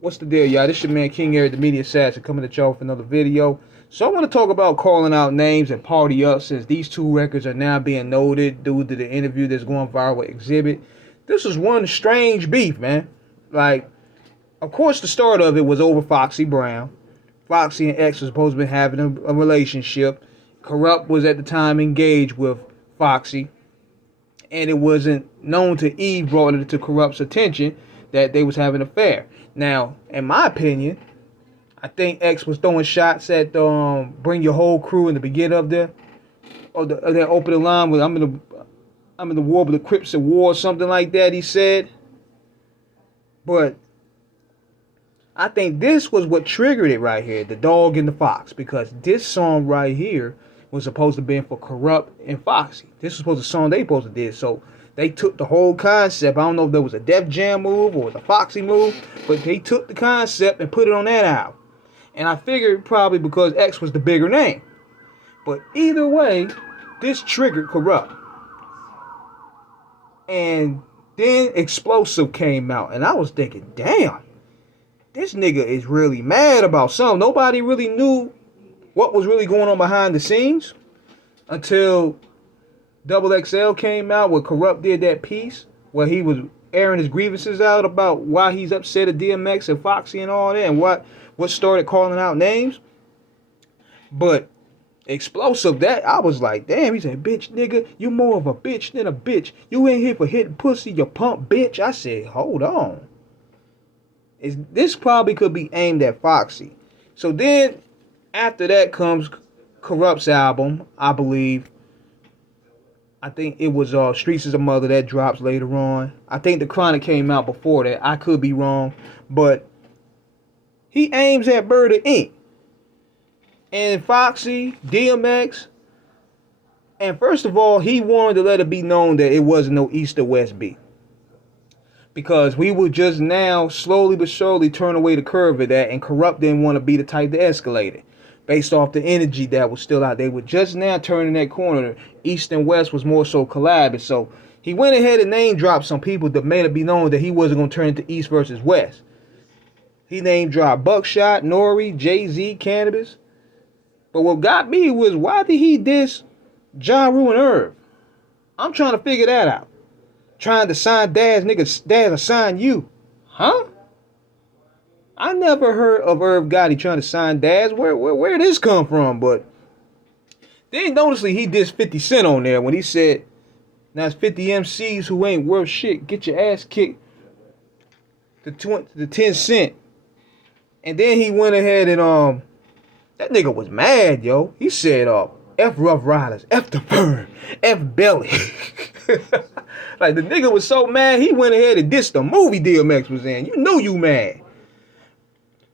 What's the deal, y'all? This your man King Eric, the Media Assassin, coming at y'all with another video. So I want to talk about calling out names and party up, since these two records are now being noted due to the interview that's going viral with Exhibit. This is one strange beef, man. Like, of course, the start of it was over Foxy Brown. Foxy and X was supposed to be having a relationship. Kurupt was at the time engaged with Foxy, and it wasn't known to Eve brought it to Kurupt's attention that they was having an affair. Now, in my opinion, I think X was throwing shots at bring your whole crew in the beginning of the that opening line with I'm in the war with the Crips at war, something like that he said. But I think this was what triggered it right here, the dog and the fox, because this song right here was supposed to be for Kurupt and Foxy. This was supposed to be a song they supposed to did. So they took the whole concept. I don't know if there was a Def Jam move or the Foxy move, but they took the concept and put it on that album. And I figured probably because X was the bigger name. But either way, this triggered Kurupt. And then Explosive came out, and I was thinking, damn, this nigga is really mad about something. Nobody really knew what was really going on behind the scenes until Double XL came out where Kurupt did that piece where he was airing his grievances out about why he's upset at DMX and Foxy and all that, and what started calling out names. But Explosive, that I was like, damn, he said, bitch nigga, you more of a bitch than a bitch. You ain't here for hitting pussy, you pump bitch. I said, hold on. This probably could be aimed at Foxy. So then after that comes Kurupt's album, I believe. I think it was Streets is a Mother that drops later on. I think The Chronic came out before that. I could be wrong. But he aims at Murder Inc. and Foxy, DMX. And first of all, he wanted to let it be known that it wasn't no East or West beat. Because we would just now slowly but surely turn away the curve of that, and Kurupt didn't want to be the type to escalate it. Based off the energy that was still out. They were just now turning that corner. East and West was more so collabing. So he went ahead and name dropped some people that made it be known that he wasn't going to turn into East versus West. He name dropped Buckshot, Nori, Jay-Z, Cannabis. But what got me was, why did he diss Ja Rule and Irv? I'm trying to figure that out. Trying to sign Daz, nigga, Daz assign you. Huh? I never heard of Irv Gotti trying to sign Daz. Where did this come from? But then noticeably he dissed 50 Cent on there when he said, now it's 50 MCs who ain't worth shit. Get your ass kicked to 10 cent. And then he went ahead and that nigga was mad, yo. He said F Rough Riders, F the Bird, F Belly. Like, the nigga was so mad he went ahead and dissed the movie DMX was in. You know you mad.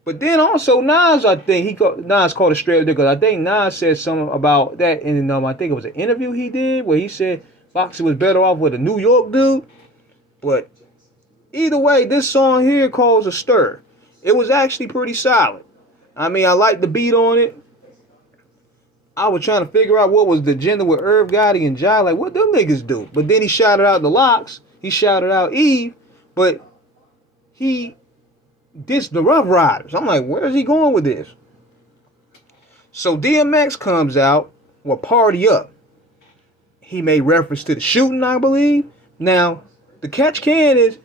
But then also Nas, I think Nas called it straight up because I think Nas said something about that in I think it was an interview he did where he said Foxy was better off with a New York dude. But either way, this song here caused a stir. It was actually pretty solid. I mean, I liked the beat on it. I was trying to figure out what was the agenda with Irv Gotti and Jai. Like, what them niggas do? But then he shouted out the Locks. He shouted out Eve. But he dissed the Rough Riders. I'm like, where is he going with this? So DMX comes out with Party Up. He made reference to the shooting, I believe. Now, the catch can is,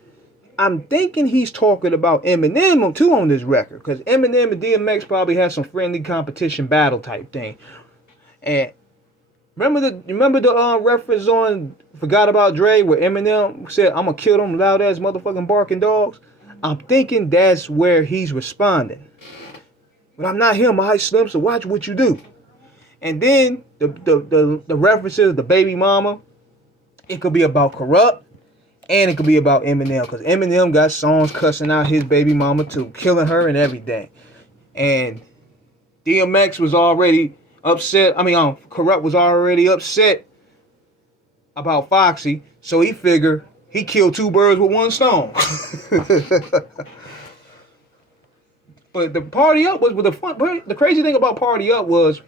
I'm thinking he's talking about Eminem too on this record. Because Eminem and DMX probably had some friendly competition battle type thing. And remember the reference on Forgot About Dre where Eminem said, I'm going to kill them loud ass motherfucking barking dogs? I'm thinking that's where he's responding. But I'm not him, I Slim, so watch what you do. And then the references, the baby mama, it could be about Kurupt, and it could be about Eminem, because Eminem got songs cussing out his baby mama too, killing her and everything. And DMX was already upset. Kurupt was already upset about Foxy, so he figured he killed two birds with one stone. But the Party Up was the crazy thing about Party Up was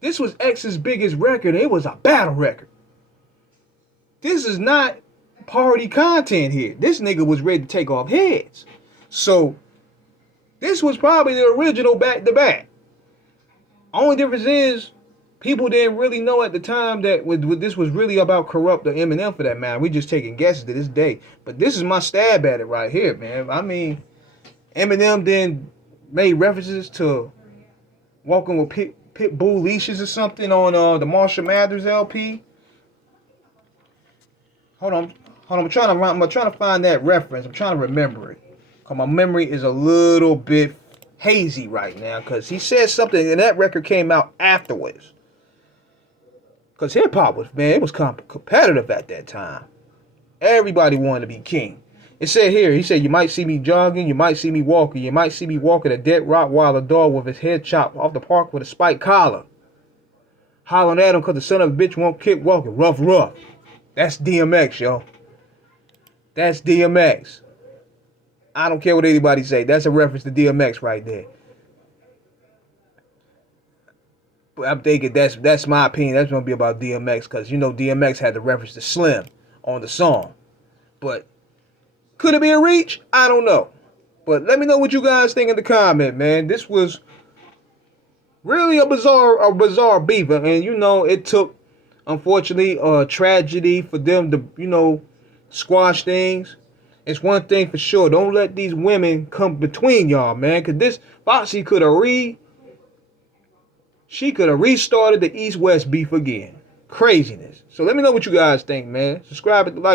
this was X's biggest record. It was a battle record. This is not party content here. This nigga was ready to take off heads. So This was probably the original back to back. Only difference is people didn't really know at the time that this was really about Kurupt or Eminem for that matter. We just taking guesses to this day. But this is my stab at it right here, man. I mean, Eminem then made references to walking with pit bull leashes or something on the Marshall Mathers LP. Hold on. I'm trying to find that reference. I'm trying to remember it. Cause my memory is a little bit hazy right now. Cause he said something, and that record came out afterwards. Cause hip hop was, man, it was competitive at that time. Everybody wanted to be king. It said here, he said, you might see me jogging, you might see me walking, you might see me walking a dead Rottweiler dog with his head chopped off the park with a spiked collar. Hollering at him because the son of a bitch won't keep walking. Rough. That's DMX, yo. That's DMX. I don't care what anybody say. That's a reference to DMX right there. But I'm thinking that's my opinion. That's going to be about DMX because, you know, DMX had the reference to Slim on the song. But could it be a reach? I don't know. But let me know what you guys think in the comment, man. This was really a bizarre beef. And, you know, it took, unfortunately, a tragedy for them to, you know, squash things. It's one thing for sure. Don't let these women come between y'all, man. Because this Foxy could have restarted the East-West beef again. Craziness. So let me know what you guys think, man. Subscribe, hit the like